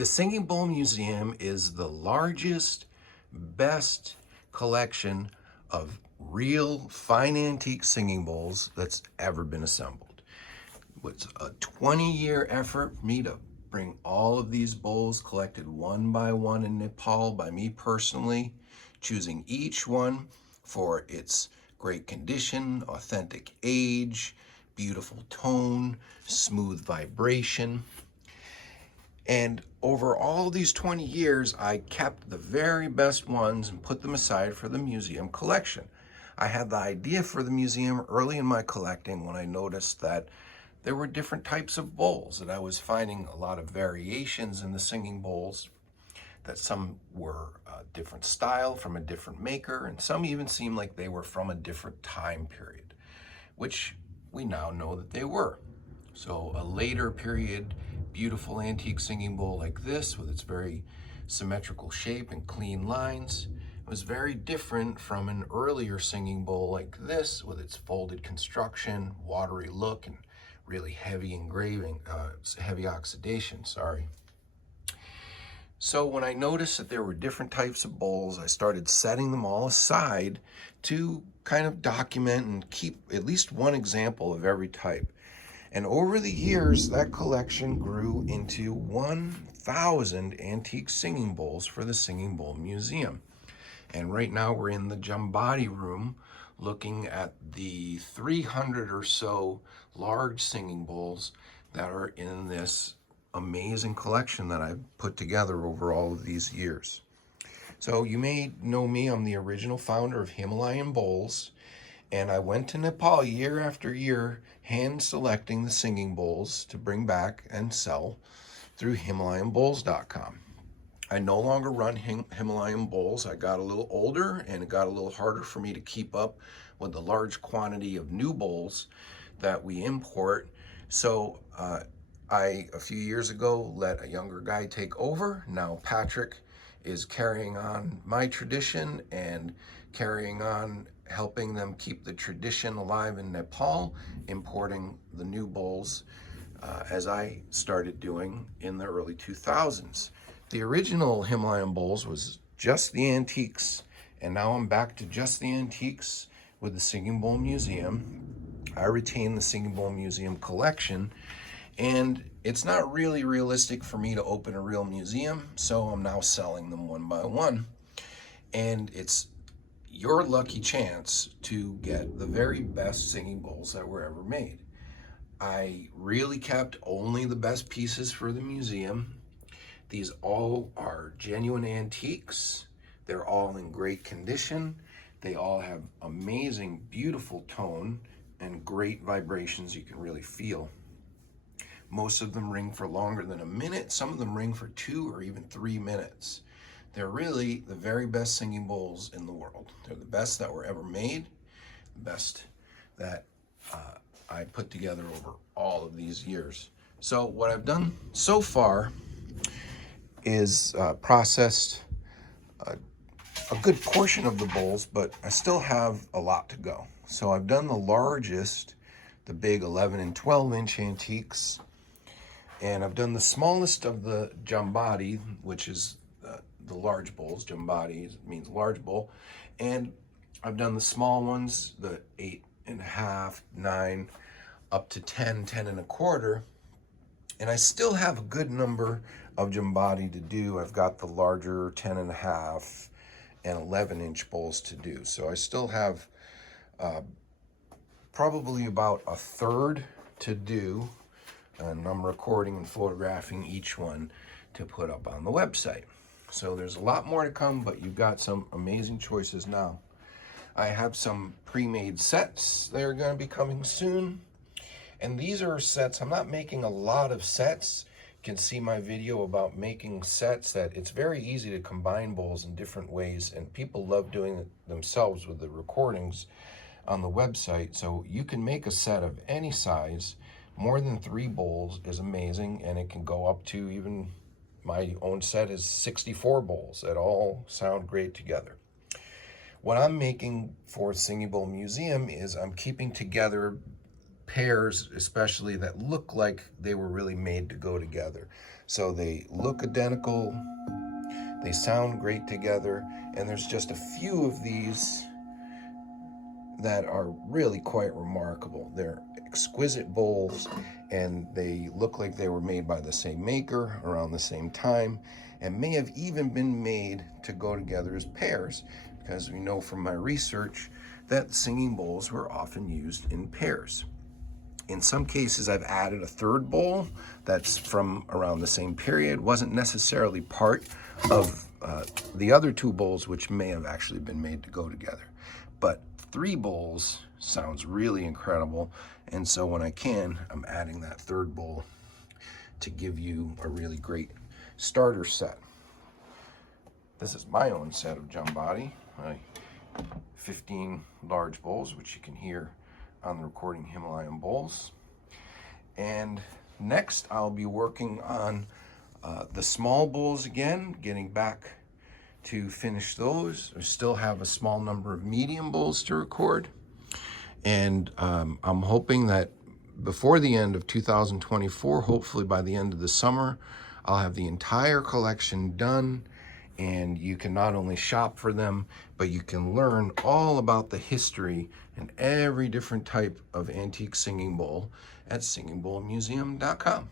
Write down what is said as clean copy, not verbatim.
The Singing Bowl Museum is the largest, best collection of real fine antique singing bowls that's ever been assembled. It's a 20-year effort for me to bring all of these bowls collected one by one in Nepal by me personally, choosing each one for its great condition, authentic age, beautiful tone, smooth vibration. And over all these 20 years, I kept the very best ones and put them aside for the museum collection. I had the idea for the museum early in my collecting when I noticed that there were different types of bowls, that I was finding a lot of variations in the singing bowls, that some were a different style from a different maker, and some even seemed like they were from a different time period, which we now know that they were. So a later period, beautiful antique singing bowl like this with its very symmetrical shape and clean lines was very different from an earlier singing bowl like this with its folded construction, watery look, and really heavy engraving, heavy oxidation, sorry. So when I noticed that there were different types of bowls, I started setting them all aside to kind of document and keep at least one example of every type. And over the years, that collection grew into 1,000 antique singing bowls for the Singing Bowl Museum. And right now we're in the Jambati room looking at the 300 or so large singing bowls that are in this amazing collection that I've put together over all of these years. So you may know me, I'm the original founder of Himalayan Bowls, and I went to Nepal year after year hand selecting the singing bowls to bring back and sell through HimalayanBowls.com. I no longer run Himalayan Bowls. I got a little older and it got a little harder for me to keep up with the large quantity of new bowls that we import. So a few years ago, let a younger guy take over. Now Patrick is carrying on my tradition and carrying on helping them keep the tradition alive in Nepal, importing the new bowls as I started doing in the early 2000s. The original Himalayan bowls was just the antiques, and now I'm back to just the antiques with the Singing Bowl Museum. I retain the Singing Bowl Museum collection, and it's not really realistic for me to open a real museum, so I'm now selling them one by one. And it's your lucky chance to get the very best singing bowls that were ever made. I really kept only the best pieces for the museum. These all are genuine antiques. They're all in great condition. They all have amazing, beautiful tone and great vibrations you can really feel. Most of them ring for longer than a minute. Some of them ring for 2 or even 3 minutes. They're really the very best singing bowls in the world. They're the best that were ever made, the best that I put together over all of these years. So what I've done so far is processed a good portion of the bowls, but I still have a lot to go. So I've done the largest, the big 11 and 12 inch antiques, and I've done the smallest of the Jambati, which is the large bowls. Jambati means large bowl. And I've done the small ones, the 8.5, 9, up to 10, 10 and a quarter. And I still have a good number of Jambati to do. I've got the larger 10.5 and 11 inch bowls to do. So I still have probably about a third to do. And I'm recording and photographing each one to put up on the website. So there's a lot more to come, but you've got some amazing choices now. I have some pre-made sets that are going to be coming soon. And these are sets, I'm not making a lot of sets. You can see my video about making sets that it's very easy to combine bowls in different ways, and people love doing it themselves with the recordings on the website. So you can make a set of any size. More than 3 bowls is amazing, and it can go up to even, my own set is 64 bowls that all sound great together. What I'm making for Singing Bowl Museum is I'm keeping together pairs, especially that look like they were really made to go together. So they look identical, they sound great together, and there's just a few of these that are really quite remarkable. They're exquisite bowls, and they look like they were made by the same maker around the same time, and may have even been made to go together as pairs, because we know from my research that singing bowls were often used in pairs. In some cases, I've added a third bowl that's from around the same period, wasn't necessarily part of the other two bowls, which may have actually been made to go together. But 3 bowls sounds really incredible, and so when I can, I'm adding that third bowl to give you a really great starter set. This is my own set of Jumbati, 15 large bowls, which you can hear on the recording Himalayan bowls. And next I'll be working on the small bowls again, getting back to finish those. I still have a small number of medium bowls to record, and I'm hoping that before the end of 2024, hopefully by the end of the summer, I'll have the entire collection done, and you can not only shop for them, but you can learn all about the history and every different type of antique singing bowl at singingbowlmuseum.com.